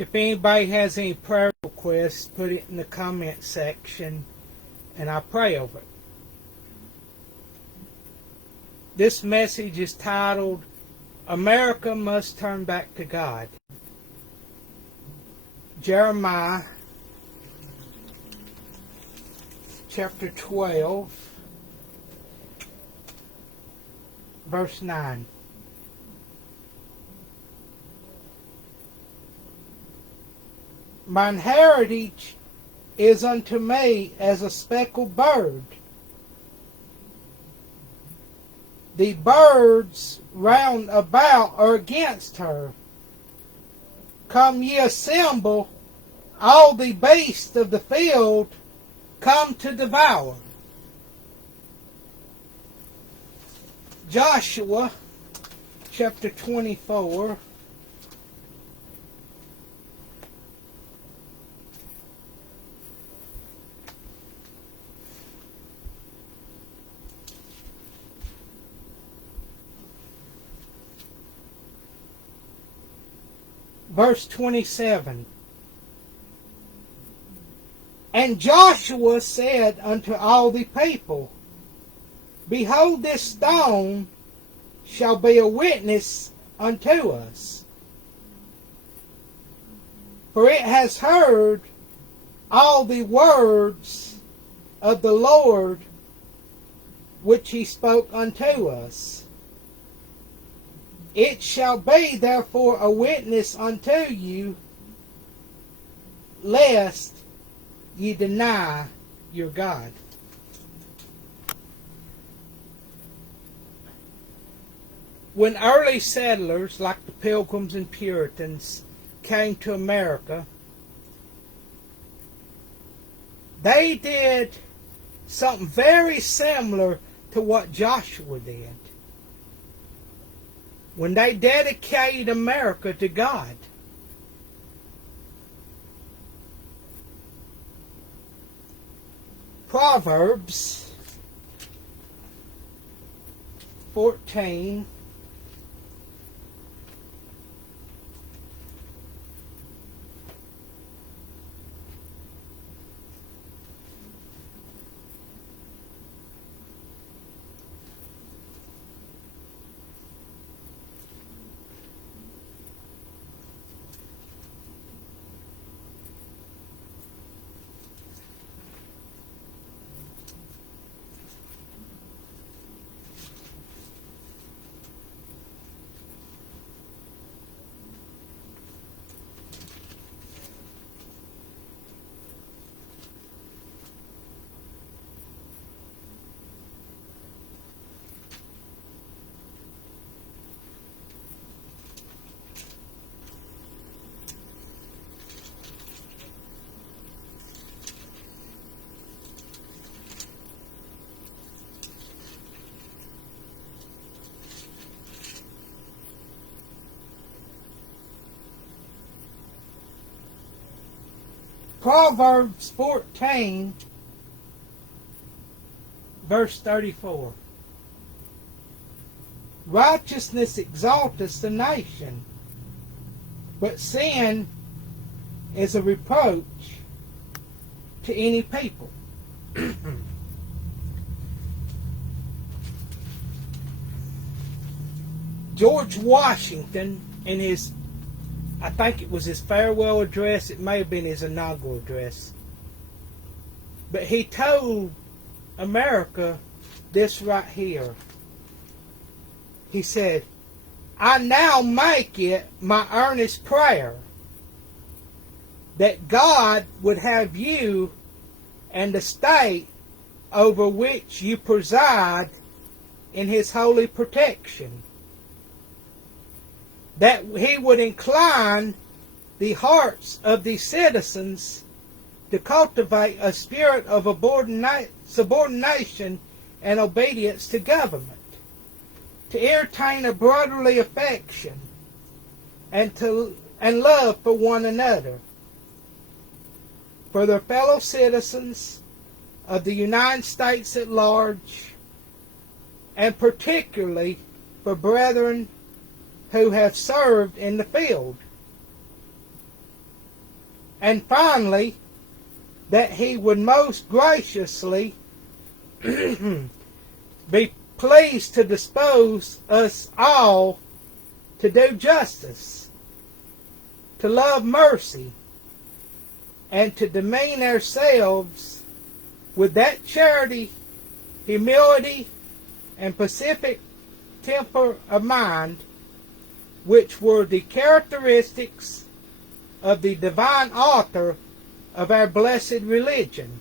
If anybody has any prayer requests, put it in the comment section and I'll pray over it. This message is titled, America Must Turn Back to God. Jeremiah chapter 12, verse 9. Mine heritage is unto me as a speckled bird. The birds round about are against her. Come ye assemble, all the beasts of the field, come to devour. Joshua chapter 24. Verse 27. And Joshua said unto all the people, Behold, this stone shall be a witness unto us. For it has heard all the words of the Lord which he spoke unto us. It shall be therefore a witness unto you, lest ye deny your God. When early settlers, like the Pilgrims and Puritans, came to America, they did something very similar to what Joshua did. When they dedicated America to God. Proverbs 14, Proverbs 14, verse 34. Righteousness exalteth the nation, but sin is a reproach to any people. George Washington, in his, I think it was his farewell address, it may have been his inaugural address, but he told America this right here. He said, I now make it my earnest prayer that God would have you and the state over which you preside in his holy protection, that he would incline the hearts of the citizens to cultivate a spirit of subordination and obedience to government, to entertain a brotherly affection, and love for one another, for their fellow citizens of the United States at large, and particularly for brethren who have served in the field. And finally, that he would most graciously be pleased to dispose us all to do justice, to love mercy, and to demean ourselves with that charity, humility, and pacific temper of mind which were the characteristics of the divine author of our blessed religion.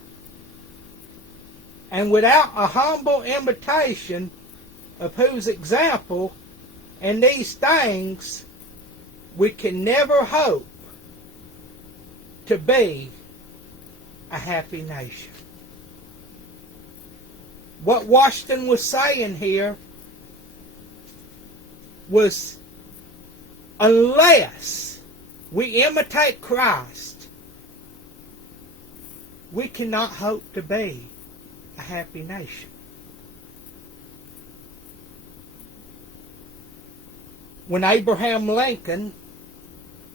And without a humble imitation of whose example in these things we can never hope to be a happy nation. What Washington was saying here was, unless we imitate Christ, we cannot hope to be a happy nation. When Abraham Lincoln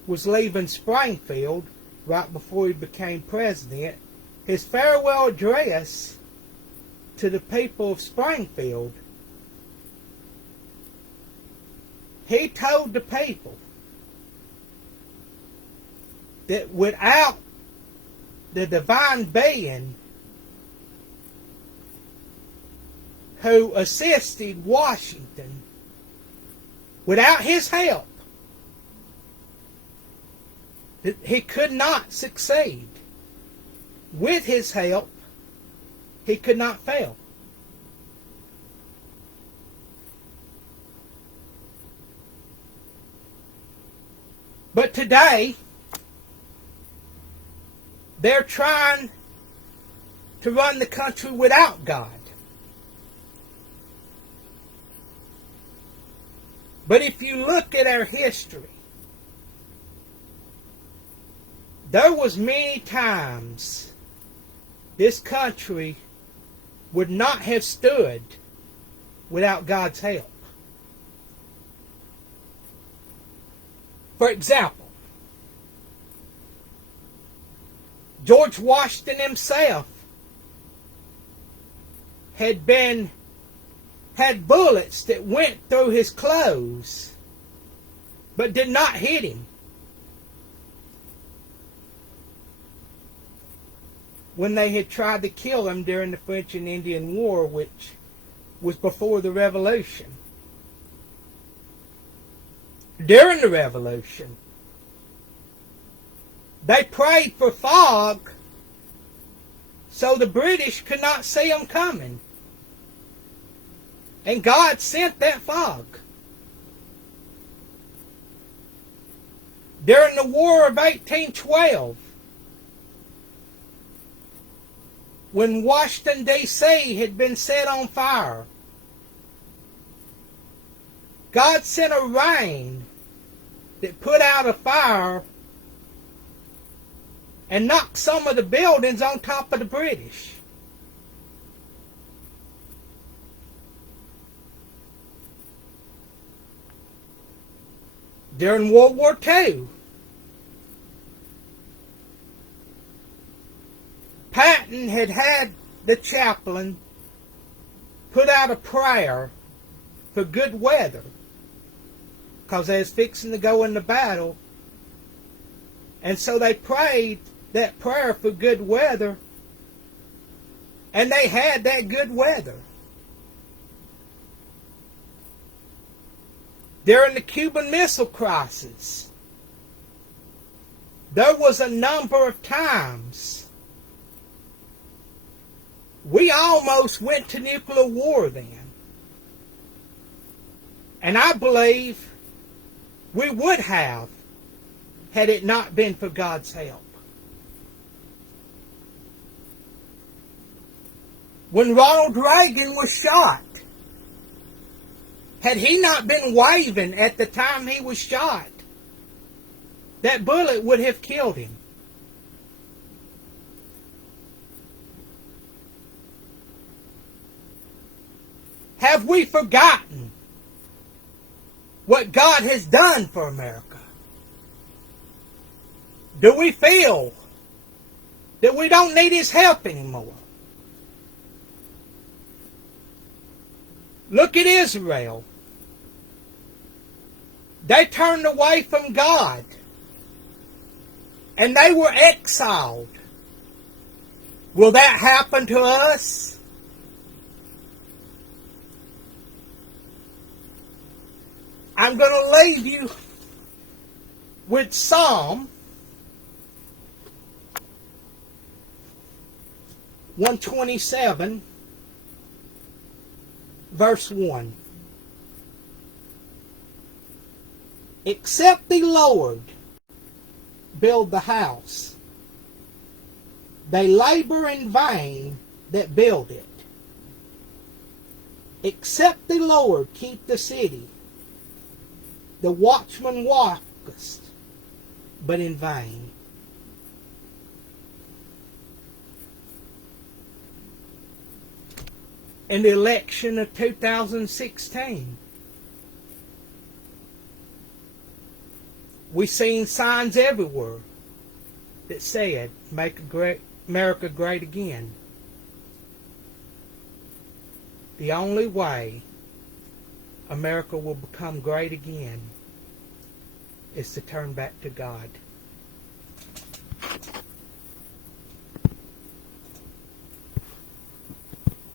was leaving Springfield, right before he became president, his farewell address to the people of Springfield, he told the people that without the divine being who assisted Washington, without his help, he could not succeed. With his help, he could not fail. But today, they're trying to run the country without God. But if you look at our history, there was many times this country would not have stood without God's help. For example, George Washington himself had bullets that went through his clothes but did not hit him. When they had tried to kill him during the French and Indian War, which was before the Revolution. During the Revolution, they prayed for fog so the British could not see them coming. And God sent that fog. During the War of 1812, when Washington, D.C. had been set on fire, God sent a rain that put out a fire and knocked some of the buildings on top of the British. During World War II, Patton had the chaplain put out a prayer for good weather because they was fixing to go into battle. And so they prayed that prayer for good weather, and they had that good weather. During the Cuban Missile Crisis, there was a number of times we almost went to nuclear war then. And I believe we would have had it not been for God's help. When Ronald Reagan was shot, had he not been waving at the time he was shot, that bullet would have killed him. Have we forgotten what God has done for America? Do we feel that we don't need His help anymore. Look at Israel. They turned away from God. And they were exiled. Will that happen to us? I'm going to leave you with Psalm 127, verse 1. Except the Lord build the house, they labor in vain that build it. Except the Lord keep the city, the watchman walketh, but in vain. In the election of 2016, we seen signs everywhere that said, "Make America great again." The only way America will become great again is to turn back to God.